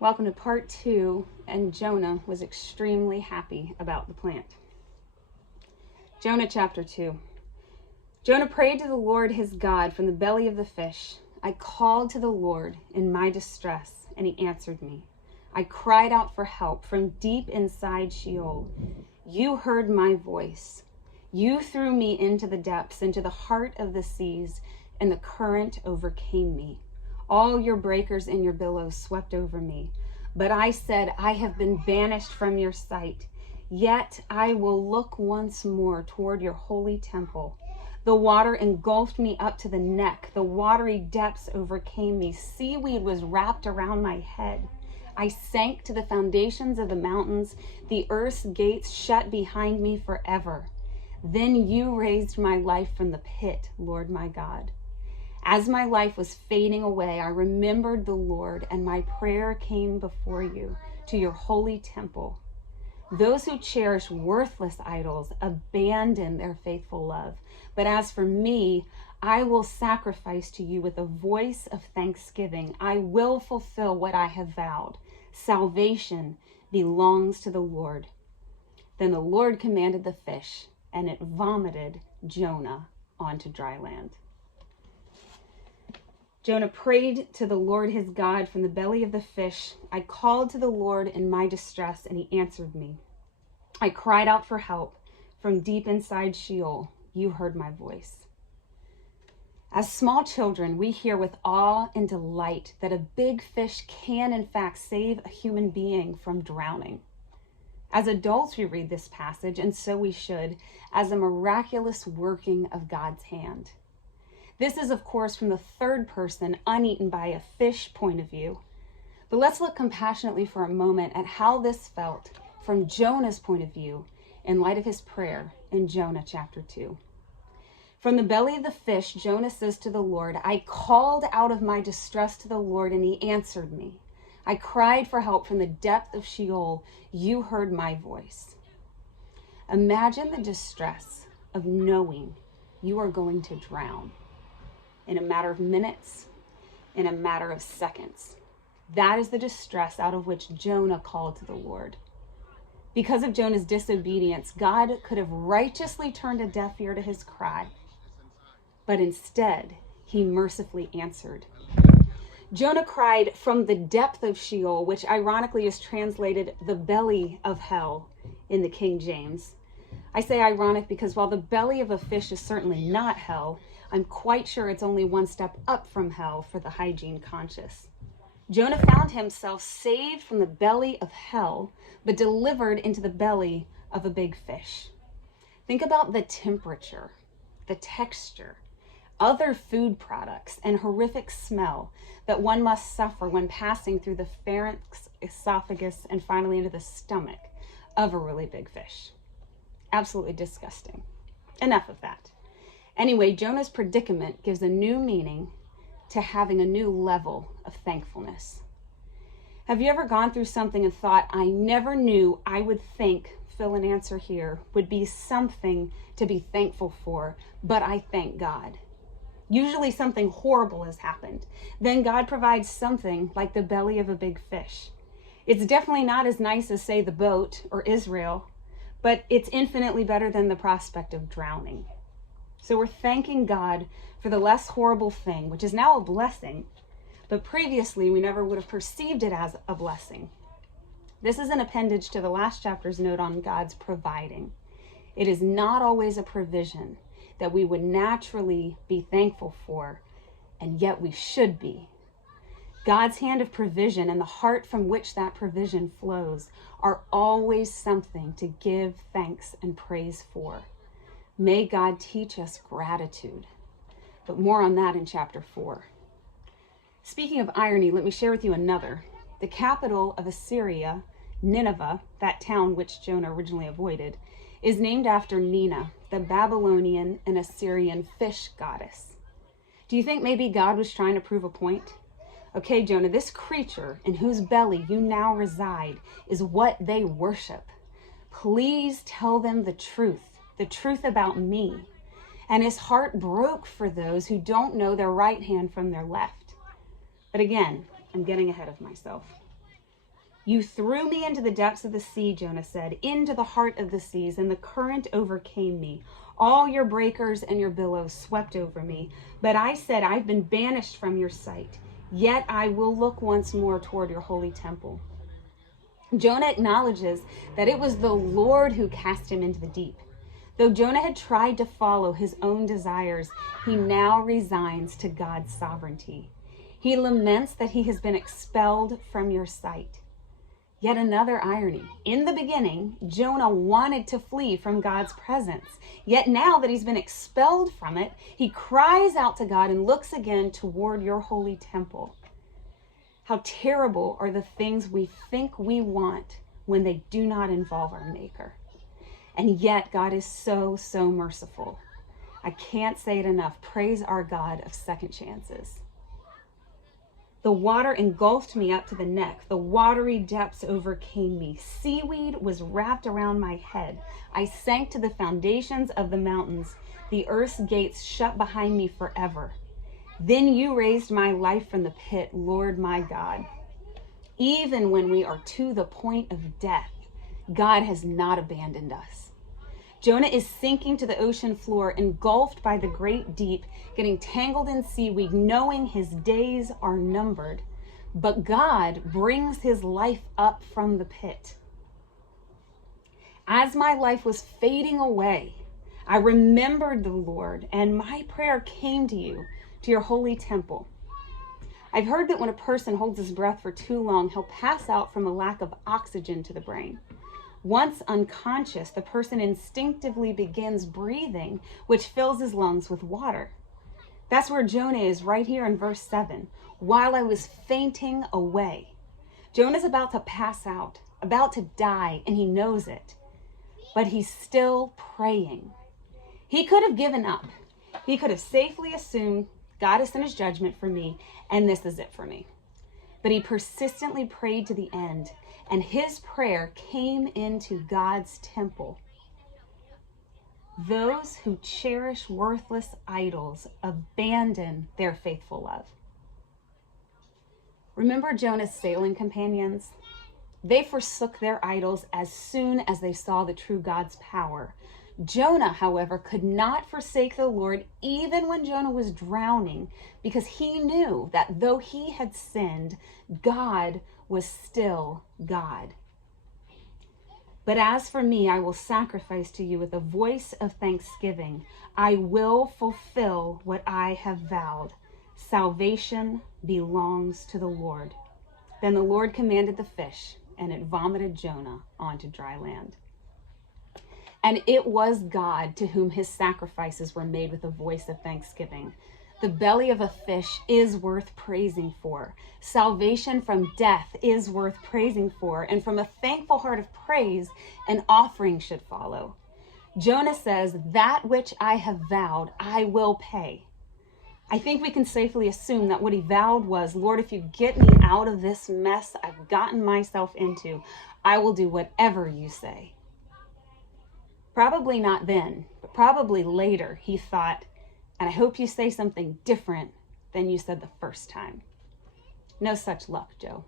Welcome to part 2, and Jonah was extremely happy about the plant. Jonah chapter 2. Jonah prayed to the Lord his God from the belly of the fish. I called to the Lord in my distress, and he answered me. I cried out for help from deep inside Sheol. You heard my voice. You threw me into the depths, into the heart of the seas, and the current overcame me. All your breakers and your billows swept over me. But I said, I have been banished from your sight. Yet I will look once more toward your holy temple. The water engulfed me up to the neck. The watery depths overcame me. Seaweed was wrapped around my head. I sank to the foundations of the mountains. The earth's gates shut behind me forever. Then you raised my life from the pit, Lord my God. As my life was fading away, I remembered the Lord, and my prayer came before you to your holy temple. Those who cherish worthless idols abandon their faithful love. But as for me, I will sacrifice to you with a voice of thanksgiving. I will fulfill what I have vowed. Salvation belongs to the Lord. Then the Lord commanded the fish, and it vomited Jonah onto dry land. Jonah prayed to the Lord his God from the belly of the fish. I called to the Lord in my distress, and he answered me. I cried out for help from deep inside Sheol. You heard my voice. As small children, we hear with awe and delight that a big fish can, in fact, save a human being from drowning. As adults, we read this passage, and so we should, as a miraculous working of God's hand. This is, of course, from the third person, uneaten by a fish point of view. But let's look compassionately for a moment at how this felt from Jonah's point of view in light of his prayer in Jonah chapter 2. From the belly of the fish, Jonah says to the Lord, I called out of my distress to the Lord, and he answered me. I cried for help from the depth of Sheol. You heard my voice. Imagine the distress of knowing you are going to drown. In a matter of minutes, in a matter of seconds. That is the distress out of which Jonah called to the Lord. Because of Jonah's disobedience, God could have righteously turned a deaf ear to his cry, but instead, he mercifully answered. Jonah cried from the depth of Sheol, which ironically is translated the belly of hell in the King James. I say ironic because while the belly of a fish is certainly not hell, I'm quite sure it's only one step up from hell for the hygiene conscious. Jonah found himself saved from the belly of hell, but delivered into the belly of a big fish. Think about the temperature, the texture, other food products, and horrific smell that one must suffer when passing through the pharynx, esophagus, and finally into the stomach of a really big fish. Absolutely disgusting. Enough of that. Anyway, Jonah's predicament gives a new meaning to having a new level of thankfulness. Have you ever gone through something and thought, I never knew I would think, fill an answer here, would be something to be thankful for, but I thank God. Usually something horrible has happened. Then God provides something like the belly of a big fish. It's definitely not as nice as, say, the boat or Israel, but it's infinitely better than the prospect of drowning. So we're thanking God for the less horrible thing, which is now a blessing, but previously we never would have perceived it as a blessing. This is an appendage to the last chapter's note on God's providing. It is not always a provision that we would naturally be thankful for, and yet we should be. God's hand of provision and the heart from which that provision flows are always something to give thanks and praise for. May God teach us gratitude. But more on that in chapter 4. Speaking of irony, let me share with you another. The capital of Assyria, Nineveh, that town which Jonah originally avoided, is named after Nina, the Babylonian and Assyrian fish goddess. Do you think maybe God was trying to prove a point? Okay, Jonah, this creature in whose belly you now reside is what they worship. Please tell them the truth about me. And his heart broke for those who don't know their right hand from their left. But again, I'm getting ahead of myself. You threw me into the depths of the sea, Jonah said, into the heart of the seas, and the current overcame me. All your breakers and your billows swept over me. But I said, I've been banished from your sight, yet I will look once more toward your holy temple. Jonah acknowledges that it was the Lord who cast him into the deep. Though Jonah had tried to follow his own desires, he now resigns to God's sovereignty. He laments that he has been expelled from your sight. Yet another irony. In the beginning, Jonah wanted to flee from God's presence. Yet now that he's been expelled from it, he cries out to God and looks again toward your holy temple. How terrible are the things we think we want when they do not involve our Maker. And yet God is so, so merciful. I can't say it enough. Praise our God of second chances. The water engulfed me up to the neck. The watery depths overcame me. Seaweed was wrapped around my head. I sank to the foundations of the mountains. The earth's gates shut behind me forever. Then you raised my life from the pit, Lord my God. Even when we are to the point of death, God has not abandoned us. Jonah is sinking to the ocean floor, engulfed by the great deep, getting tangled in seaweed, knowing his days are numbered. But God brings his life up from the pit. As my life was fading away, I remembered the Lord, and my prayer came to you, to your holy temple. I've heard that when a person holds his breath for too long, he'll pass out from a lack of oxygen to the brain. Once unconscious, the person instinctively begins breathing, which fills his lungs with water. That's where Jonah is right here in verse 7. While I was fainting away. Jonah's about to pass out, about to die, and he knows it. But he's still praying. He could have given up. He could have safely assumed God has sent his judgment for me, and this is it for me. But he persistently prayed to the end, and his prayer came into God's temple. Those who cherish worthless idols abandon their faithful love. Remember Jonah's sailing companions? They forsook their idols as soon as they saw the true God's power. Jonah, however, could not forsake the Lord even when Jonah was drowning, because he knew that though he had sinned, God was still God. But as for me, I will sacrifice to you with a voice of thanksgiving. I will fulfill what I have vowed. Salvation belongs to the Lord. Then the Lord commanded the fish, and it vomited Jonah onto dry land. And it was God to whom his sacrifices were made with a voice of thanksgiving. The belly of a fish is worth praising for. Salvation from death is worth praising for. And from a thankful heart of praise, an offering should follow. Jonah says, that which I have vowed, I will pay. I think we can safely assume that what he vowed was, Lord, if you get me out of this mess I've gotten myself into, I will do whatever you say. Probably not then, but probably later he thought, and I hope you say something different than you said the first time. No such luck, Joe.